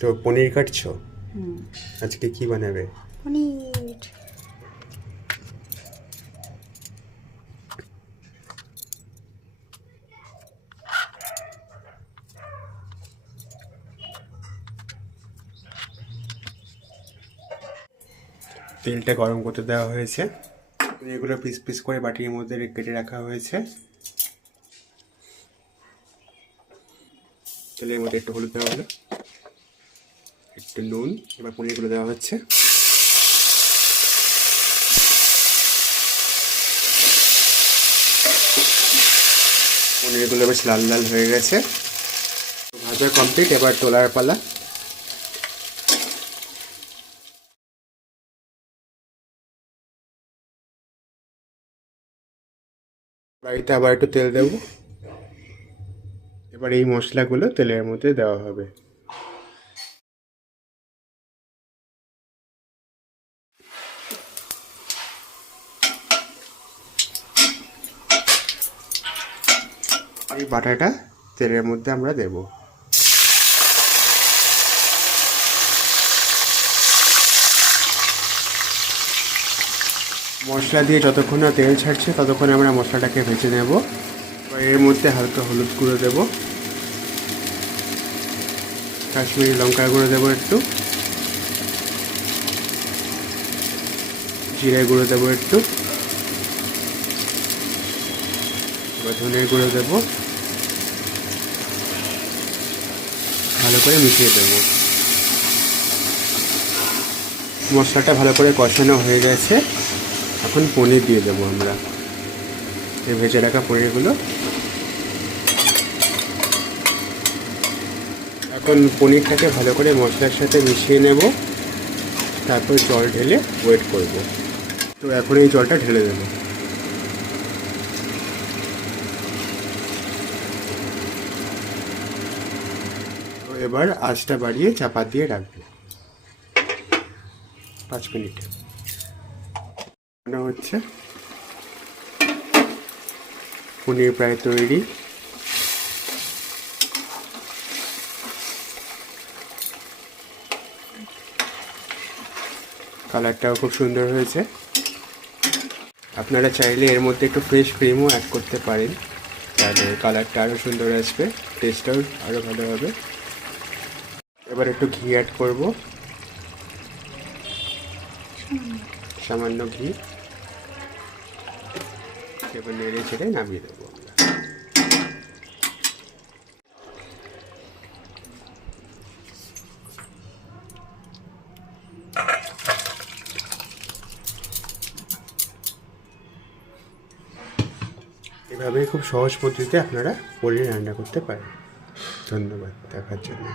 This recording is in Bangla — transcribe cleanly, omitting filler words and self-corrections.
তো পনির কাটছো? আজকে কি বানাবে? পনির। তেলটা গরম করতে দেওয়া হয়েছে, এগুলো পিস পিস করে বাটির মধ্যে কেটে রাখা হয়েছে। তেলের মধ্যে একটু হলুদ দেওয়া হলো, একটু নুন। এবার পনিরগুলো দেওয়া হচ্ছে। পনিরগুলো বেশ লাল লাল হয়ে গেছে, ভাজা কমপ্লিট। এবার তোলার পালা। বাড়িতে আবার একটু তেল দেব। এবার এই মশলাগুলো তেলের মধ্যে দেওয়া হবে। এই বাটাটা তেলের মধ্যে আমরা দেব। মশলা দিয়ে যতক্ষণ না তেল ছাড়ছে ততক্ষণ আমরা মশলাটাকে ভেজে নেব। এবার এর মধ্যে হালকা হলুদ গুঁড়ো দেব, কাশ্মীরি লঙ্কার গুঁড়ো দেবো একটু, জিরে গুঁড়ো দেবো একটু, এবার ধনের গুঁড়ো দেবো। ভালো করে মিশিয়ে দেবো। মশলাটা ভালো করে কষানো হয়ে গেছে, এখন পনির দিয়ে দেবো আমরা। এই ভেজে রাখা পনিরগুলো এখন পনিরটাকে ভালো করে মশলার সাথে মিশিয়ে নেব, তারপর জল ঢেলে ওয়েট করব। তো এখন এই জলটা ঢেলে দেবো। তো এবার আঁচটা বাড়িয়ে চাপা দিয়ে রাখবো 5 মিনিট। মনে হচ্ছে পনির প্রায় তৈরি। কালারটাও খুব সুন্দর হয়েছে। আপনারা চাইলে এর মধ্যে একটু ফ্রেশ ক্রিমও অ্যাড করতে পারেন, তাহলে কালারটা আরও সুন্দর আসবে, টেস্টটাও আরও ভালো হবে। এবার একটু ঘি অ্যাড করব, সামান্য ঘি। এবার নেড়ে ছেড়ে নামিয়ে দেবো। এভাবেই খুব সহজ পদ্ধতিতে আপনারা পনির রান্না করতে পারেন। ধন্যবাদ দেখার জন্য।